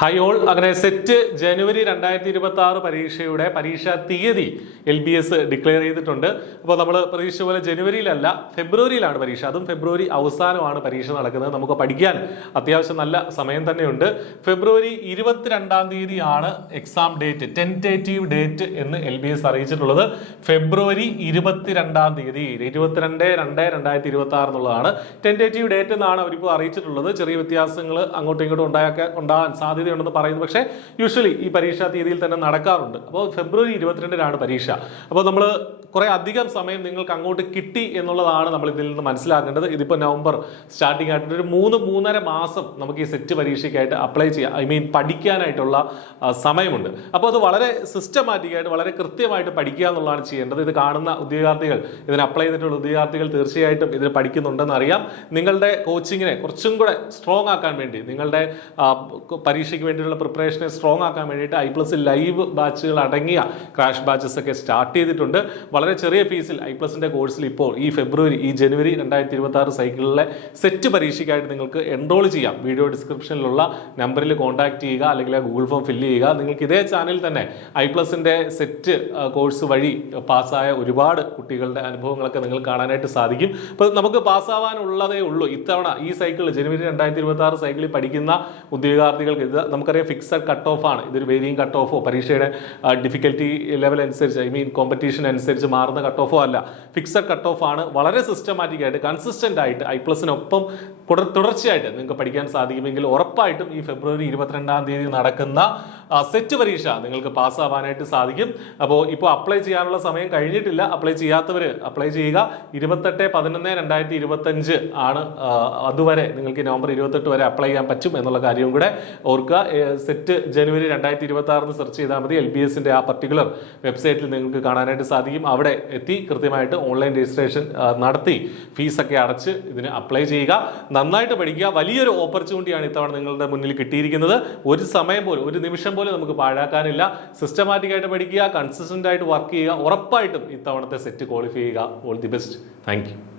Hi all അങ്ങനെ set ജനുവരി 2026 പരീക്ഷയുടെ പരീക്ഷാ തീയതി LBS ഡിക്ലെയർ ചെയ്തിട്ടുണ്ട്. അപ്പോൾ നമ്മൾ പ്രതീക്ഷിച്ച പോലെ ജനുവരിയിലല്ല ഫെബ്രുവരിയിലാണ് പരീക്ഷ. അതും ഫെബ്രുവരി അവസാനമാണ് പരീക്ഷ നടക്കുന്നത്. നമുക്ക് പഠിക്കാൻ അത്യാവശ്യം നല്ല സമയം തന്നെയുണ്ട്. ഫെബ്രുവരി 22-ാം തീയതിയാണ് എക്സാം ഡേറ്റ്, ടെൻറ്റേറ്റീവ് ഡേറ്റ് എന്ന് LBS അറിയിച്ചിട്ടുള്ളത്. ഫെബ്രുവരി 22-ാം തീയതി 22/2/2026 എന്നുള്ളതാണ് ടെൻറ്റേറ്റീവ് ഡേറ്റ് എന്നാണ് അവരിപ്പോൾ അറിയിച്ചിട്ടുള്ളത്. ചെറിയ വ്യത്യാസങ്ങൾ അങ്ങോട്ടും ഇങ്ങോട്ടും ഉണ്ടാകാൻ സാധ്യതയുണ്ടെന്ന് പറയുന്നു. പക്ഷേ യൂഷ്വലി ഈ പരീക്ഷാ തീയതിയിൽ തന്നെ നടക്കാറുണ്ട്. അപ്പോൾ ഫെബ്രുവരി 22-നാണ് പരീക്ഷ. അപ്പോൾ നമ്മൾ കുറെ അധികം സമയം നിങ്ങൾക്ക് അങ്ങോട്ട് കിട്ടി എന്നുള്ളതാണ് നമ്മൾ ഇതിൽ നിന്ന് മനസ്സിലാക്കേണ്ടത്. ഇതിപ്പോൾ നവംബർ സ്റ്റാർട്ടിംഗ് ആയിട്ട് ഒരു 3-3.5 മാസം നമുക്ക് ഈ സെറ്റ് പരീക്ഷയ്ക്കായിട്ട് അപ്ലൈ ചെയ്യാം, പഠിക്കാനായിട്ടുള്ള സമയമുണ്ട്. അപ്പോൾ അത് വളരെ സിസ്റ്റമാറ്റിക് ആയിട്ട് വളരെ കൃത്യമായിട്ട് പഠിക്കുക എന്നുള്ളതാണ് ചെയ്യേണ്ടത്. ഇത് കാണുന്ന ഉദ്യോഗാർത്ഥികൾ, ഇതിന് അപ്ലൈ ചെയ്തിട്ടുള്ള ഉദ്യോഗാർത്ഥികൾ തീർച്ചയായിട്ടും ഇതിന് പഠിക്കുന്നുണ്ടെന്ന് അറിയാം. നിങ്ങളുടെ കോച്ചിങ്ങിനെ കുറച്ചും കൂടെ സ്ട്രോങ് ആക്കാൻ വേണ്ടി, നിങ്ങളുടെ പരീക്ഷയ്ക്ക് വേണ്ടിയുള്ള പ്രിപ്പറേഷനെ സ്ട്രോങ് ആക്കാൻ വേണ്ടിയിട്ട് I+ ലൈവ് ബാച്ചുകൾ അടങ്ങിയ ക്രാഷ് ബാച്ചസ് ഒക്കെ സ്റ്റാർട്ട് ചെയ്തിട്ടുണ്ട്. വളരെ ചെറിയ ഫീസിൽ I+ന്റെ കോഴ്സിൽ ഇപ്പോൾ ഈ ജനുവരി 2026 സൈക്കിളിലെ സെറ്റ് പരീക്ഷയ്ക്കായിട്ട് നിങ്ങൾക്ക് എൻറോൾ ചെയ്യാം. വീഡിയോ ഡിസ്ക്രിപ്ഷനിലുള്ള നമ്പറിൽ കോൺടാക്ട് ചെയ്യുക, അല്ലെങ്കിൽ ഗൂഗിൾ ഫോം ഫില്ല് ചെയ്യുക. നിങ്ങൾക്ക് ഇതേ ചാനലിൽ തന്നെ I+ന്റെ സെറ്റ് കോഴ്സ് വഴി പാസ്സായ ഒരുപാട് കുട്ടികളുടെ അനുഭവങ്ങളൊക്കെ നിങ്ങൾ കാണാനായിട്ട് സാധിക്കും. അപ്പോൾ നമുക്ക് പാസ്സാവാനുള്ളതേ ഉള്ളൂ ഇത്തവണ. ഈ സൈക്കിൾ ജനുവരി 2026 സൈക്കിളിൽ പഠിക്കുന്ന ഉദ്യോഗാർത്ഥികൾക്ക് ഇത് നമുക്കറിയാം ഫിക്സഡ് കട്ട് ഓഫ് ആണ്. ഇതൊരു വേരിയിങ് കട്ട് ഓഫോ പരീക്ഷയുടെ ഡിഫിക്കൽറ്റി ലെവൽ അനുസരിച്ച് കോമ്പറ്റീഷൻ അനുസരിച്ച് മാറുന്ന കട്ട് ഓഫോ അല്ല, ഫിക്സഡ് കട്ട് ഓഫ് ആണ്. വളരെ സിസ്റ്റമാറ്റിക് ആയിട്ട് കൺസിസ്റ്റന്റ് ആയിട്ട് I+നൊപ്പം തുടർച്ചയായിട്ട് നിങ്ങൾക്ക് പഠിക്കാൻ സാധിക്കുമെങ്കിൽ ഉറപ്പായിട്ടും ഈ ഫെബ്രുവരി 22-ാം തീയതി നടക്കുന്ന സെറ്റ് പരീക്ഷ നിങ്ങൾക്ക് പാസ്സാവാനായിട്ട് സാധിക്കും. അപ്പോൾ ഇപ്പോൾ അപ്ലൈ ചെയ്യാനുള്ള സമയം കഴിഞ്ഞിട്ടില്ല. അപ്ലൈ ചെയ്യാത്തവർ അപ്ലൈ ചെയ്യുക. 28/11/2025 ആണ്. അതുവരെ നിങ്ങൾക്ക് നവംബർ 28 വരെ അപ്ലൈ ചെയ്യാൻ പറ്റും എന്നുള്ള കാര്യവും കൂടെ ഓർക്കുക. സെറ്റ് ജനുവരി 2026 സെർച്ച് ചെയ്താൽ മതി. LBSന്റെ ആ പർട്ടിക്കുലർ വെബ്സൈറ്റിൽ നിങ്ങൾക്ക് കാണാനായിട്ട് സാധിക്കും. അവിടെ എത്തി കൃത്യമായിട്ട് ഓൺലൈൻ രജിസ്ട്രേഷൻ നടത്തി ഫീസൊക്കെ അടച്ച് ഇതിന് അപ്ലൈ ചെയ്യുക. നന്നായിട്ട് പഠിക്കുക. വലിയൊരു ഓപ്പർച്യൂണിറ്റിയാണ് ഇത്തവണ നിങ്ങളുടെ മുന്നിൽ കിട്ടിയിരിക്കുന്നത്. ഒരു സമയം പോലും, ഒരു നിമിഷം പോലും നമുക്ക് പാഴാക്കാനില്ല. സിസ്റ്റമാറ്റിക് ആയിട്ട് പഠിക്കുക, കൺസിസ്റ്റന്റ് ആയിട്ട് വർക്ക് ചെയ്യുക. ഉറപ്പായിട്ടും ഇത്തവണത്തെ സെറ്റ് ക്വാളിഫൈ ചെയ്യുക. All the best. Thank you.